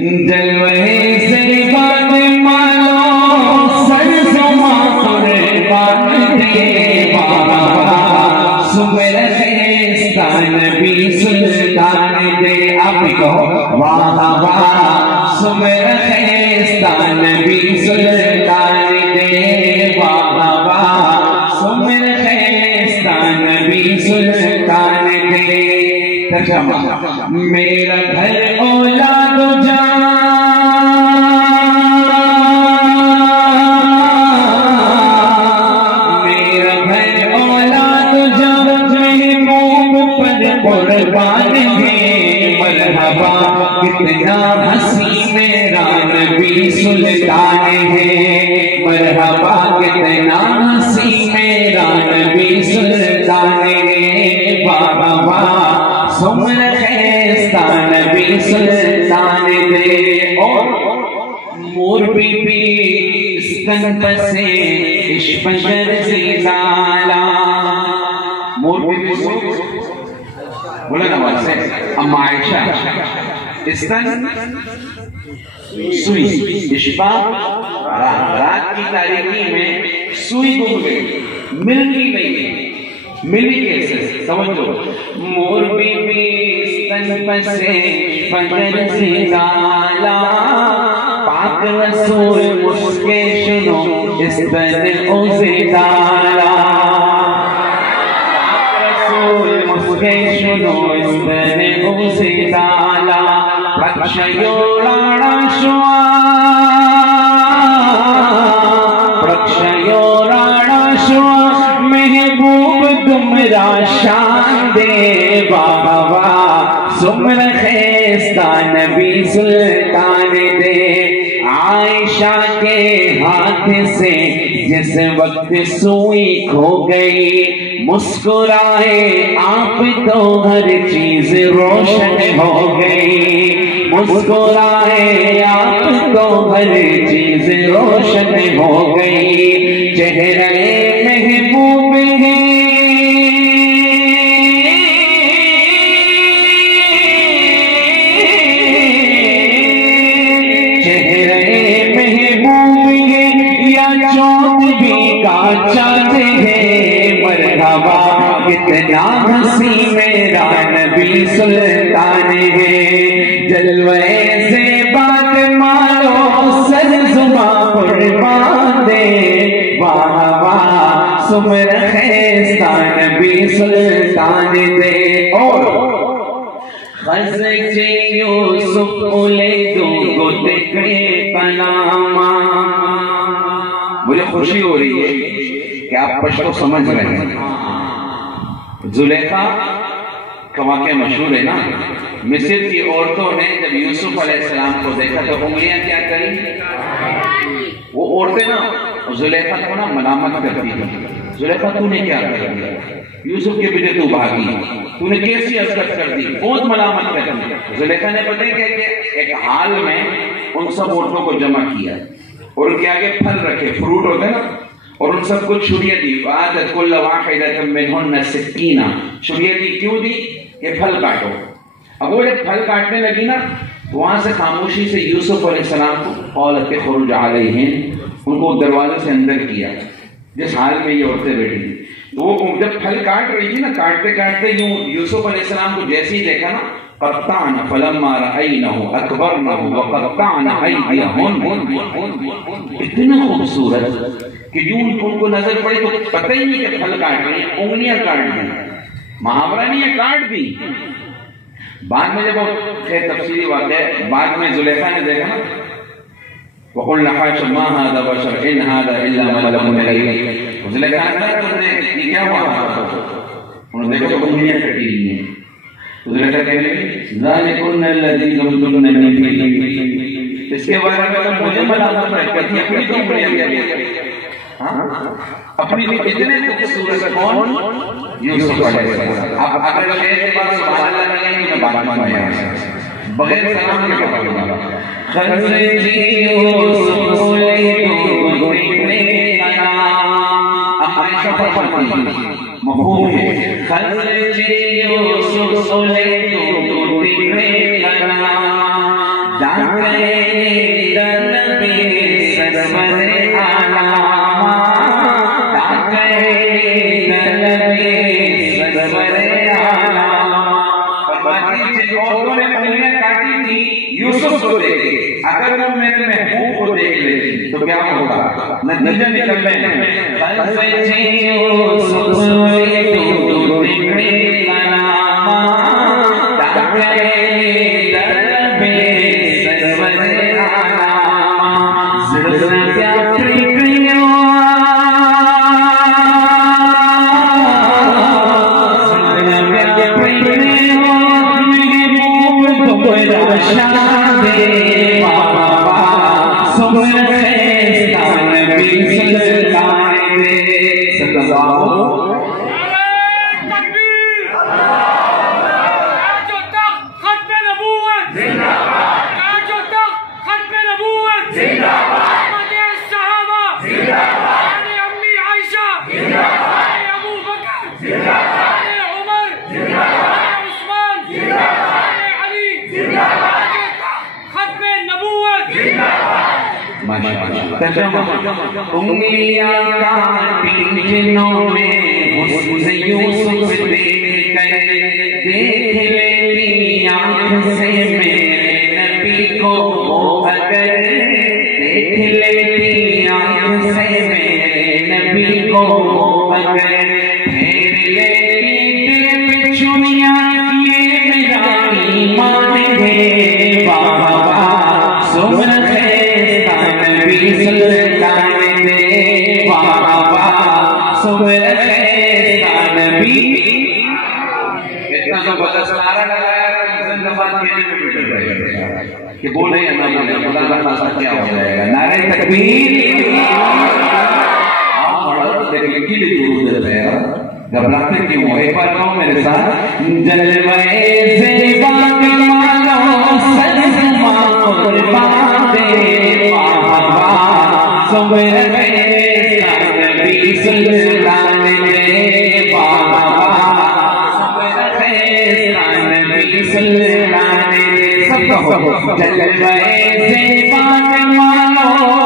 جلوے سے بات مانو سر زما قربان دے بابا سمر خیستان بھی سلطان دے آپ کہو واہ واہ سمر خیستان بھی سلطان دے واہ واہ سمر خیستان بھی سلطان دے ترجمہ میرا گھر اولاد جان میرا گھر اولاد جان محبوب پر قربان ہے مرحبا کتنا حسین میرا نبی سلطان ہے مرحبا کتنا حسین میرا نبی سلطان ہے بابا واہ سمر خیستان بھی سلطان دے اور مور بی بی استن پسے اشپشر زیدالا مور بی بی بولا نواز سے اما عائشہ استن سوئی اشپا رات کی تاریخی میں سوئی گم گئی ملتی نہیں ملی کیسے سمجھو مور بی بی استن پسے فجر سے ڈالا پاک رسول مسکے شنو استن اوزے ڈالا پاک رسول مسکے شنو استن اوزے ڈالا پرکشیوڑاڑا شوا پرکشیوڑاڑا شوا محبوب تمرا شان دے بابا واہ سمر خیستان بھی سلطان دے عائشہ کے ہاتھ سے جس وقت سوئی کھو گئی مسکرائے آپ تو ہر چیز روشن ہو گئی مسکرائے آپ تو ہر چیز روشن ہو گئی چہرے محبوب ہے چاند ہے مرحبا کتنا حسین میرا نبی سلطان ہے جلوے سے بات مانو سر زما قربان دے واہ واہ سمر خیستان بھی سلطان دے اور خزج یوسف اولے دو گدکڑے پناما مجھے خوشی ہو رہی ہے کہ آپ پشتو سمجھ رہے ہیں زلیخا کا واقعہ مشہور ہے نا مصر کی عورتوں نے جب یوسف علیہ السلام کو دیکھا تو انگلیاں کیا کریں وہ عورتیں نا زلیخا کو نا ملامت کرتی ہیں زلیخا تو نے کیا کر دیا یوسف کے پیچھے تو بھاگی تو نے کیسی حرکت کر دی بہت ملامت کرتی زلیخا نے پتہ ہے کہ ایک حال میں ان سب عورتوں کو جمع کیا اور ان کے آگے پھل رکھے فروٹ ہوتے ہیں نا اور ان سب کو چھڑیاں دی وَآتَتْ كُلَّ وَاحِدَةٍ مِّنْهُنَّ سِكِّينًا چھڑیاں دی کیوں دی کہ پھل کاٹو اب وہ جب پھل کاٹنے لگی نا وہاں سے خاموشی سے یوسف علیہ السلام کو قَالَتِ اخْرُجْ عَلَيْهِمْ ان کو دروازے سے اندر کیا جس حال میں یہ عورتیں بیٹھی تھی تو وہ جب پھل کاٹ رہی تھی نا کاٹتے کاٹتے یوں یوسف علیہ السلام کو جیسے ہی دیکھا نا قطعنا فلما رأينه اکبرنه وقطعنا ایدیہن اتنا خوبصورت کہ یوں ان کو نظر پڑی تو پتہ ہی نہیں کہ پھل کاٹ رہی انگلیاں کاٹ دی محاورہ نہیں ہے کاٹ دی بعد میں جب خیر تفصیلی واقع ہے بعد میں زلیخا نے دیکھا نا وَقُلْنَا حَاشَ مَا هَذَا بَشَرْ إِنْ هَذَا إِلَّا مَلَكٌ كَرِيمٌ زلیخا نے کہا تم نے یہ کیا ہوا انہوں نے دیکھا تو انگلیاں کٹی ہوئی ہیں زلیخا کہنے لگی ذَلِكُنَّ الَّذِي لُمْتُنَّنِي فِيهِ اس کے بارے میں تم مجھے ملامت کرتی اپنی تو انگلیاں اپنی اتنے خوبصورت کون یوسف علیہ السلام اگر شہر کے بعد سبحان اللہ نہیں میں بات مانیا بغیر سلام کے بات کروں گا خزجی یوسف عائشہ فرماتی مفہوم ہے خزجی یوسف کیا ہوگا نتیجہ نکلنے انگلیاں کاٹی جنہوں نے حسن یوسف دیکھ کر دیکھ لیتی آنکھ سے میرے نبی کو اگر دیکھ لیتی آنکھ سے میرے نبی کو اگر پھیر لیتی دل پہ چنیا یہ میرا ایمان ہے بابا سمر کہ بولے یا نہ بولے خدا کا خاصہ کیا ہو جائے گا نعرہ تکبیر آپ پڑھو لیکن کی بھی درود ہے گھبراتے کیوں ہو ایک بار کہو میرے ساتھ جلوے سے باغ مانو سجما قربان دے بابا سمر نبی سلطان دے بابا سمر نبی سلطان دے جلوے سے باغ مانو